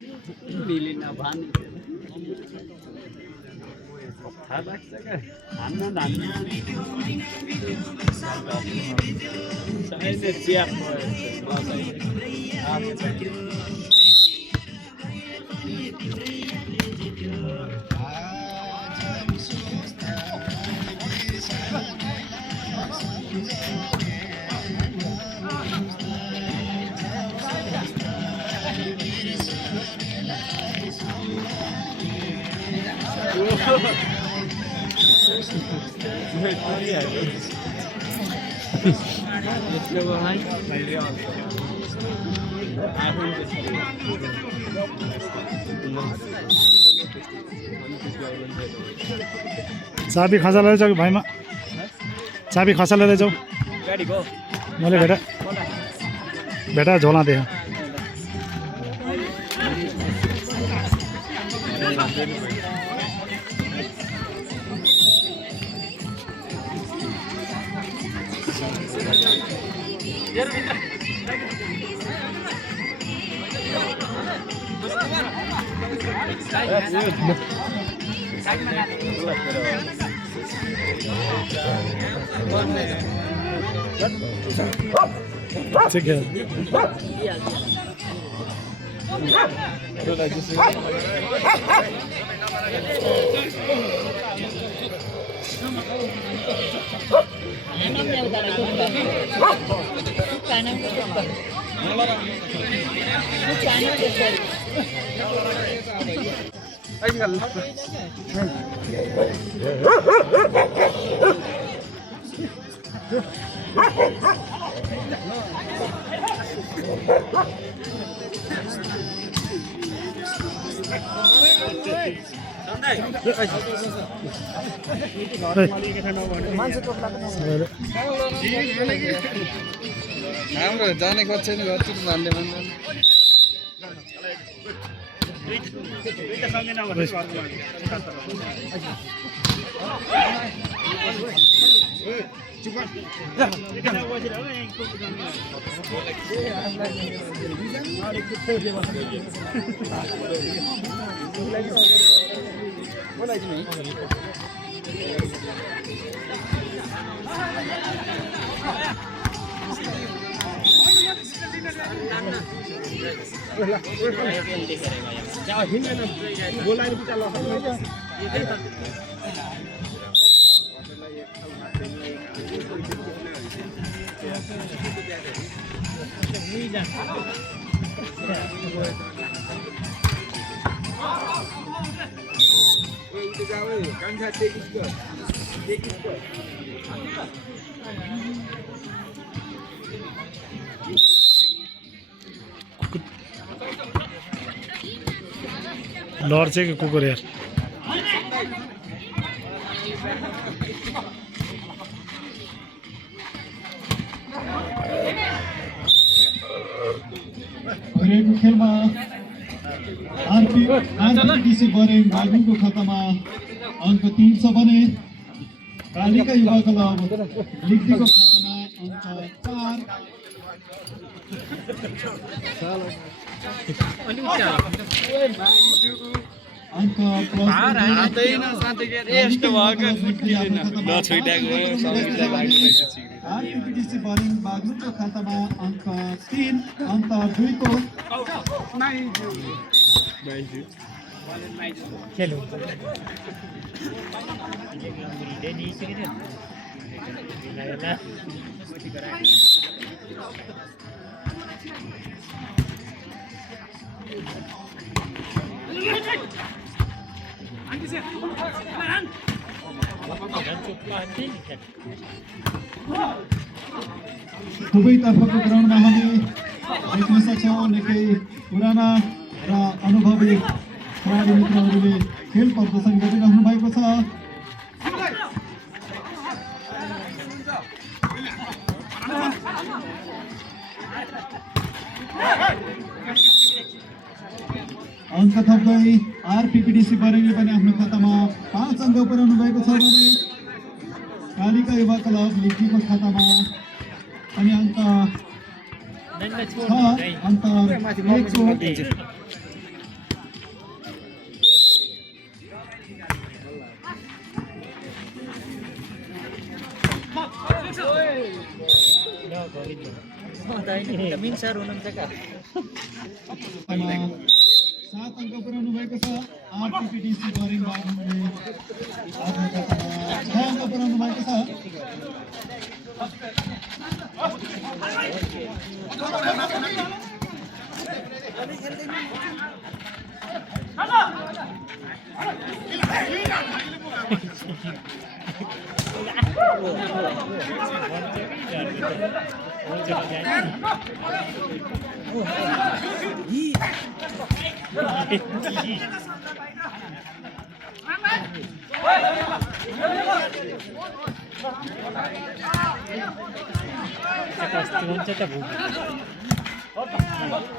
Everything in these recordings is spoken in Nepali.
मिलेन भने थाहा लाग्छ क्या हान्न धान्न सायद च्याप चाबी खसालेर जाऊ भाइमा चाबी खसालेर जाऊ गाडीको मैले भेटा झोला देखा ठीक है हाम्रो जाने गर्छ नि गर्छु भन्दै भन्दै लड्छ कि कुकुर यार खेलमा आरपीडीसी बरेङ बागलुङको खातामा अङ्क 3 छ भने कालिका युवा क्लब लिग्दीको खातामा अङ्क 4 आरपीडीसी बरेङ बागलुङको खातामा अङ्क 3 अन्त 2 को खेल्नु दुवैतर्फको ग्राउन्डमा हामी देख्न सक्छौँ निकै पुराना र अनुभवी खेलाडी मित्रहरूले खेल प्रदर्शन गरिरहनु भएको छ। अङ्क थप्दै आरपीडीसी बरेङले पनि आफ्नो खातामा 5 अङ्क पुर्याउनु भएको छ भने कालिका युवा क्लब लिग्दीको खातामा अनि अङ्क 6 अन्तर 1 को 7 अङ्क पुर्याउनु भएको छ आरपीपीडीसी बरिङ बागलुङले आफ्नो खातामा 6 अङ्क पुर्याउनु भएको छ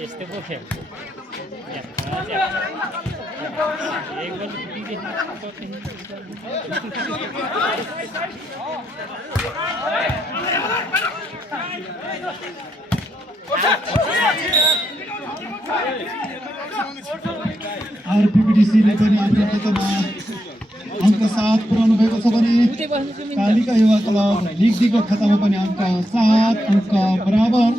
यस्तै पो खेल आरपीपीडीसीले पनि आफ्नो खातामा अङ्क 7 पुर्याउनु भएको छ भने कालिका युवा क्लब लिग डी को खातामा पनि अङ्क 7 अङ्क बराबर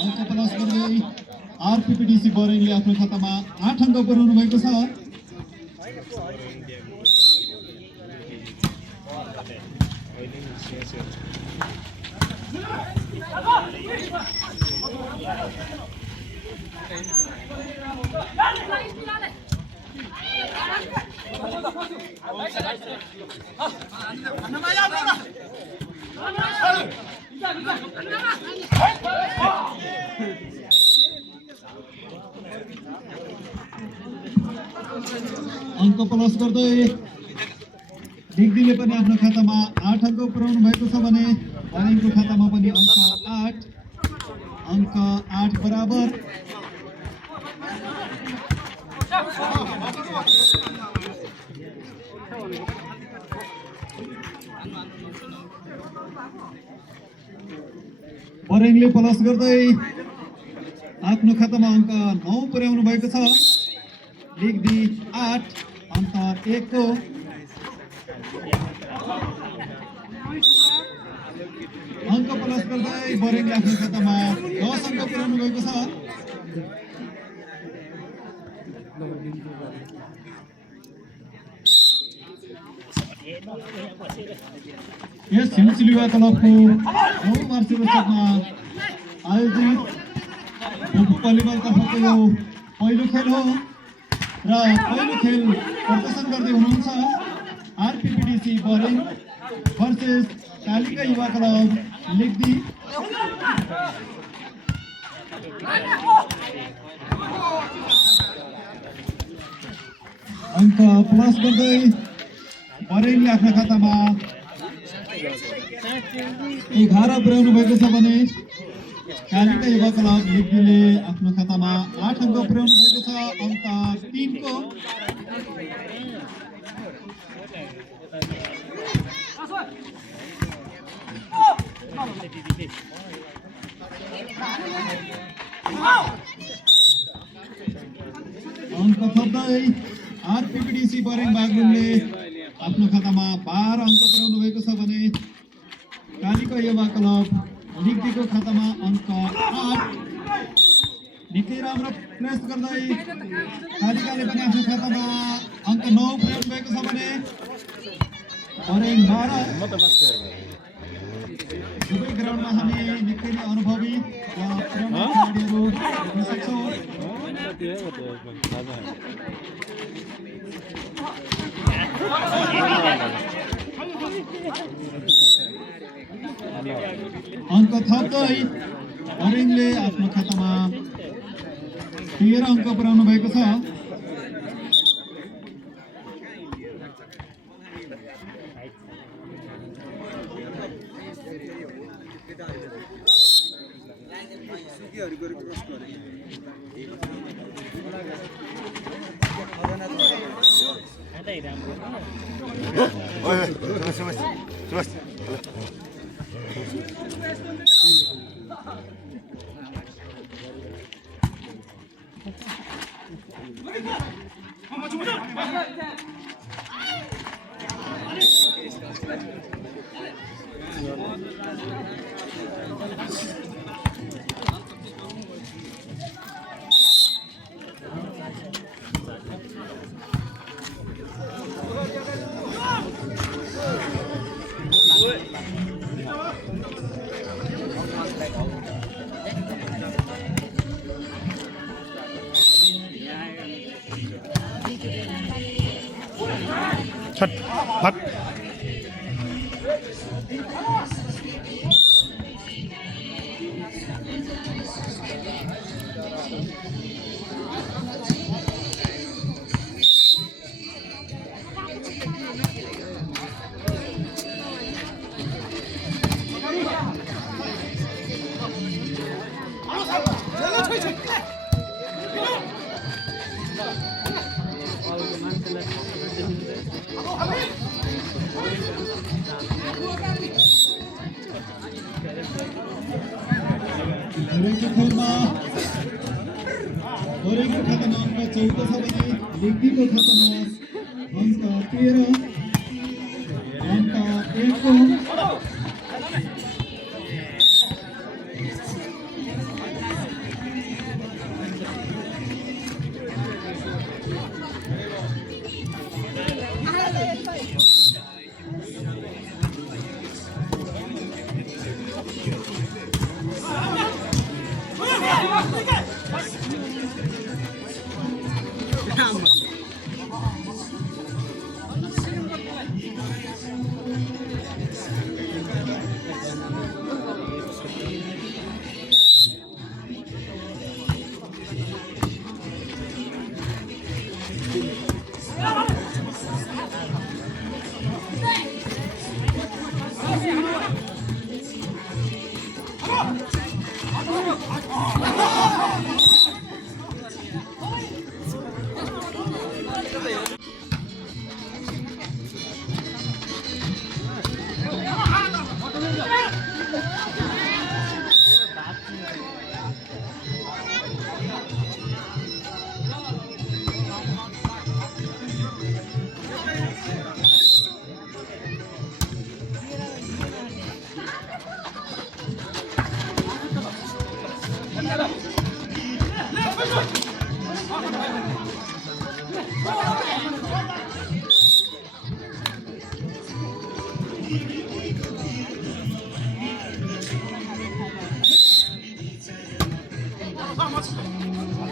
अङ्क प्लस गर्दै आरपीपीडीसी बरेङले आफ्नो खातामा 8 अङ्क पुर्याउनु भएको छ अङ्क प्लस गर्दै डिग्रीले पनि आफ्नो खातामा 8 अङ्क पुर्याउनु भएको छ भने बरेङको खातामा पनि अङ्क 8 बराबर बरेङले प्लस गर्दै आफ्नो खातामा अङ्क 9 पुर्याउनु भएको छ लिग डी 8 अङ्क 1 को अङ्क प्लस गर्दै बरेङले आफ्नो खातामा 10 अङ्क पुर्याउनु भएको छ यस हिमसिल युवा क्लबको 9 वार्षिक उत्सवमा आयोजित भलिबल तर्फको यो पहिलो खेल हो र पहिलो खेल प्रदर्शन गर्दै हुनुहुन्छ आरपीपीडीसी बरेङ भर्सेस कालिका युवा क्लब लिग डी अङ्क प्लस गर्दै बरेङले आफ्नो खातामा 11 पुर्याउनु भएको छ भने कालिका युवा क्लब लिग डीले आफ्नो खातामा 8 अङ्क पुर्याउनु भएको छ अङ्क 3 को अङ्क थप्दै आरपीपीडीसी बरेङ बागलुङले आफ्नो खातामा 12 अङ्क पुर्याउनु भएको छ भने कालिका युवा क्लब लिग डी को खातामा अङ्क 8 निकै राम्रो प्रेस गर्दै कालिकाले पनि आफ्नो खातामा अङ्क 9 पुर्याउनु भएको छ भने बरेङ 12 दुवै ग्राउन्डमा हामी निकै नै अनुभवी खेलाडीहरू देख्न सक्छौँ अङ्क थप्दै बरेङले आफ्नो खातामा 13 अङ्क पुर्याउनु भएको छ छट भाग हरेको खेलमा हरेको खातामा अङ्क 14 छ भने लिग्दीको खातामा अङ्क 13 अङ्क 1 को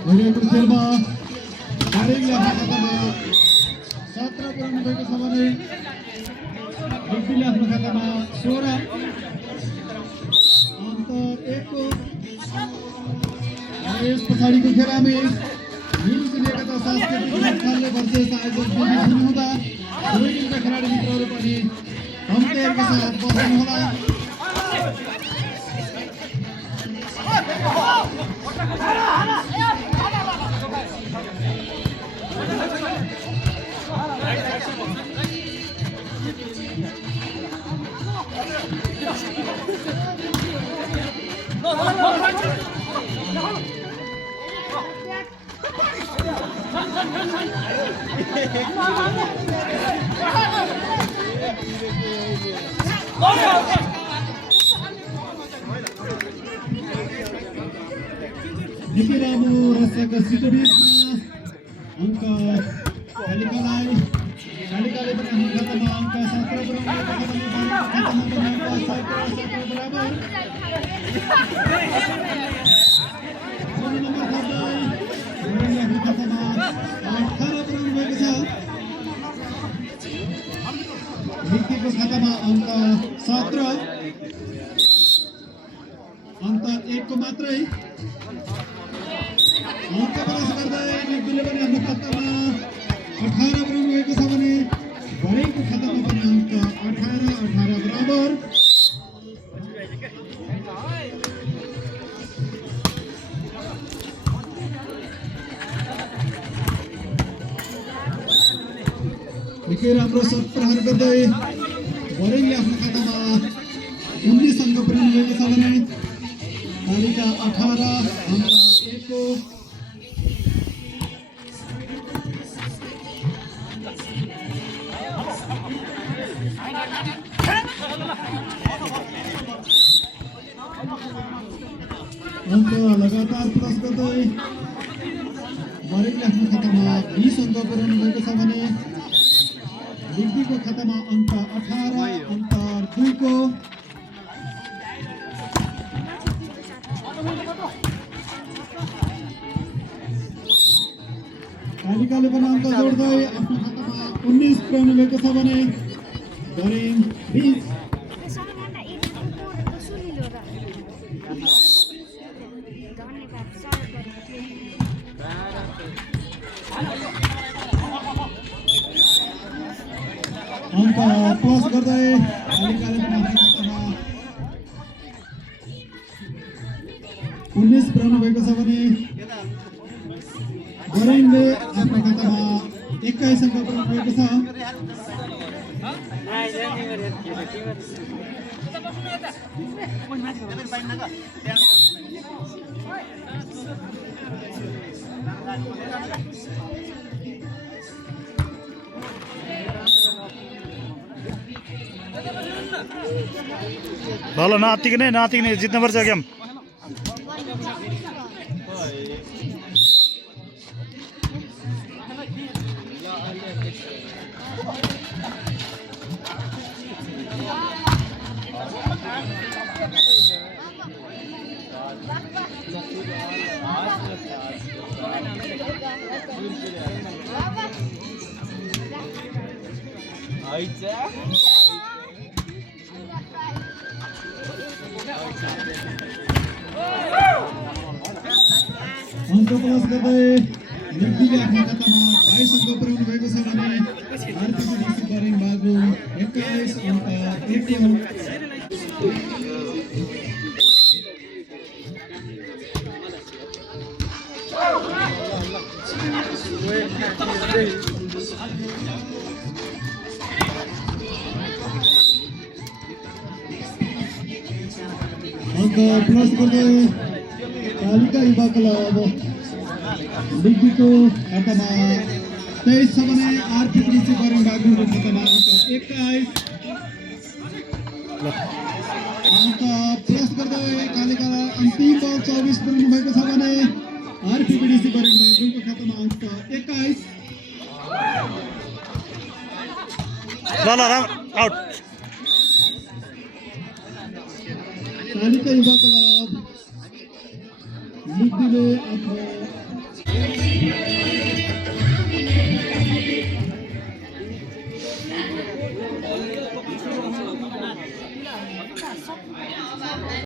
हरेको खेलमा हरेकले आफ्नो खातामा 17 पुर्याउनु भएको छ भने लिग्दीले आफ्नो खातामा 16 अङ्क 1 को यस पछाडिको खेलामा मिलिजुली एकता सांस्कृतिक संस्थानले वर्षेस आयोजन सुरु हुँदा दुवै टिमका खेलाडी मित्रहरू पनि अम्पायरका साथ बस्नुहोला। निकै राम्रो रस्साको सिटो बिचमा अङ्क कालिकाले पनि आफ्नो खातामा अङ्क 17 बराबर लिग्दीको खातामा अङ्क 17 अङ्क 1 को मात्रै अङ्क बराबर गर्दै लिग्दीले पनि आफ्नो खातामा 18 पुर्याउनु भएको छ भने भरेको खातामा पनि अङ्क 18 बराबर। निकै राम्रो शट प्रहार गर्दै भरेले आफ्नो खातामा 19 अङ्क पुर्याउनु भएको छ भने कालिका 18 अङ्क 1 को अङ्क लगातार प्लस गर्दै बरेकले आफ्नो खातामा 20 अङ्क पुर्याउनु भएको छ भने रिग्दीको खातामा अङ्क 18 अन्तर 2 को कालिकाले पनि अङ्क जोड्दै आफ्नो खातामा 19 पुर्याउनु भएको छ भने बरेङ 20 अङ्क प्लस गर्दै कालिकाले पनि आफ्नो खातामा 19 पुर्याउनु भएको छ भने बरेङले आफ्नो खातामा 21 अङ्क पुर्याउनु भएको छ। ल नआत्तिकिने जित्नुपर्छ गेम। अङ्क प्लस गर्दै रिग्दीले आफ्नो खातामा 22 अङ्क पुर्याउनु भएको छ भने आरपीसी बरेङ बागलुङ 21 अङ्क 51। अङ्क प्लस गर्दै कालिका युवा क्लब रिग्दीको खातामा 23 छ भने आरपीसी बरेङ बागलुङको खातामा अङ्क 21। अङ्क प्लस गर्दै कालिका अन्तिम बल 24 पुर्याउनु भएको छ भने आरपीसी बरेङ बागलुङको खातामा अङ्क 21। आउट। कालिका युवा क्लब रिग्दीले आफ्नो